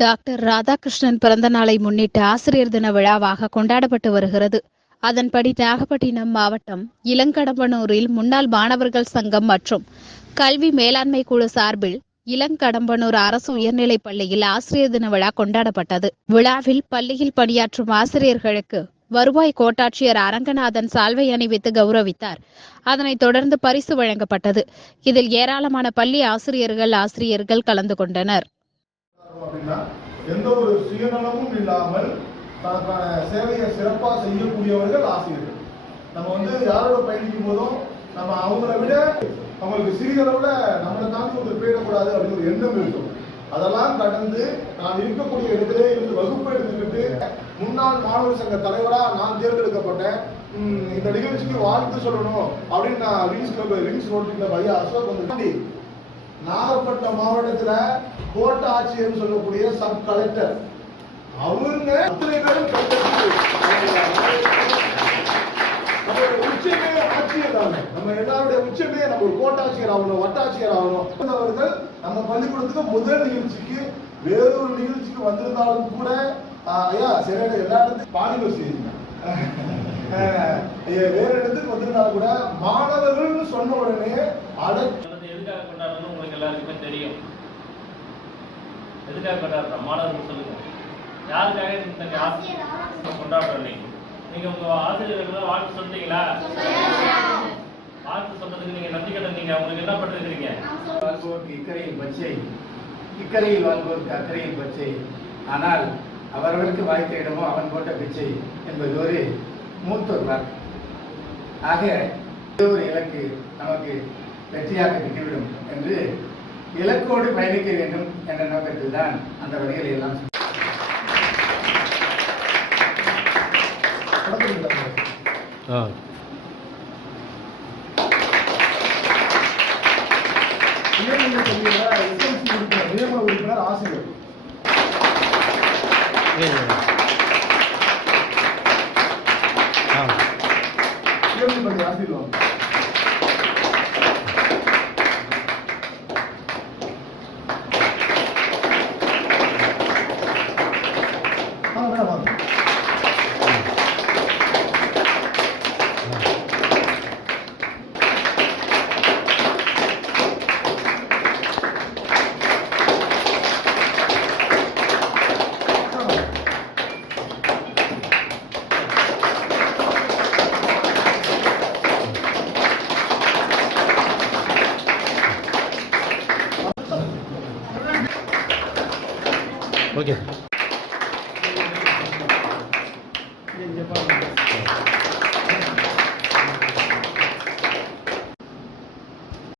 Doctor Radhakrishnan பிறந்த நாளை முன்னிட்டு ஆசிரியர் தின விழாவாக கொண்டாடப்பட்டு வருகிறது. அதன்படி நாகப்பட்டினம் மாவட்டம் இளங்கடம்பனூரில் முன்னாள் மாணவர்கள் சங்கம் மற்றும் கல்வி மேலாண்மை குழு சார்பில் இளங்கடம்பனூர் அரசு உயர்நிலைப் பள்ளியில் ஆசிரியர் தின விழா கொண்டாடப்பட்டது. விழாவில் பள்ளியில் பணியாற்றும் ஆசிரியர்களுக்கு வருவாய் கோட்டாட்சியர் அரங்கநாதன் சால்வை அணிவித்து கௌரவித்தார். அதனைத் தொடர்ந்து பரிசு வழங்கப்பட்டது. இதில் ஏராளமான பள்ளி ஆசிரியர்கள் கலந்து கொண்டனர். அப்படின்னா எந்த ஒரு சுயநலமும் இல்லாமல் தனக்கான சேவையை சிறப்பாக செய்யக்கூடியவர்கள் ஆசிரியர்கள். நம்ம யாரோட பயணிக்கும் போதும் நம்ம அவங்கள விட அவங்களுக்கு சிறிதளவுல நம்மளை தாண்டி ஒரு போயிடக்கூடாது அப்படின்னு ஒரு எண்ணம் இருக்கும். அதெல்லாம் கடந்து நான் இருக்கக்கூடிய இடத்திலே இருந்து வகுப்பு எடுத்துக்கிட்டு முன்னாள் மாணவர் சங்க தலைவரா நான் தேர்ந்தெடுக்கப்பட்டேன். இந்த நிகழ்ச்சிக்கு வாழ்த்து சொல்லணும் அப்படின்னு நான் ரிங்ஸ் ரோட்டில் பையா அசோக் வந்து நாகப்பட்டினம் மாவட்டத்துல கோட்ட ஆட்சியர் சொல்லக்கூடிய சப் கலெக்டர் அவங்க அத்தனை பேரும் உச்சமே ஆட்சியர் தானே. நம்ம எல்லாருடைய உச்சமே நம்ம ஒரு கோட்டாட்சியர் ஆகணும், வட்டாட்சியர் ஆகணும். அவர்கள் நம்ம பள்ளிக்கூடத்துக்கு முதல் நிகழ்ச்சிக்கு வேறொரு நிகழ்ச்சிக்கு வந்திருந்தாலும் கூட ஐயா சில எல்லா இடத்துக்கும் பாலிமர் செய்யுங்க, வேற இடத்துக்கு வந்திருந்தாலும் கூட மாணவர்கள் சொன்ன உடனே எதுக்காக கொண்டாடுறோம்னு உங்களுக்கு எல்லாருக்குமே தெரியும். எதுக்காக கொண்டாடுறோம் மாணவர்கள் சொல்லுங்க. யாருக்காக இந்த ஆசிரியர் கொண்டாடுறோம்? நீங்க உங்க ஆசிரியர்களை வாழ்த்து சொல்றீங்களா? வாழ்த்து சொல்றதுக்கு நீங்க நன்றி கடந்தீங்க. உங்களுக்கு என்ன பண்ணிருக்கீங்க? வாழ்வோருக்கு இக்கரையில் பச்சை, இக்கரையில் வாழ்வோருக்கு அக்கறையில் பச்சை, ஆனால் அவர்களுக்கு வாய்த்த இடமோ அவன் போட்ட பிச்சை என்பது ஒரு மூத்தோர் வாக்கு. ஆக ஒரு இலக்கு நமக்கு வெற்றியாக கிட்டிவிடும் என்று இலக்கோடு பயணிக்க வேண்டும் என்ற நோக்கத்தில் தான் அந்த வழிகளை எல்லாம் உறுப்பினர் ஆசிரியர் ஆசிரியர் ஓகே.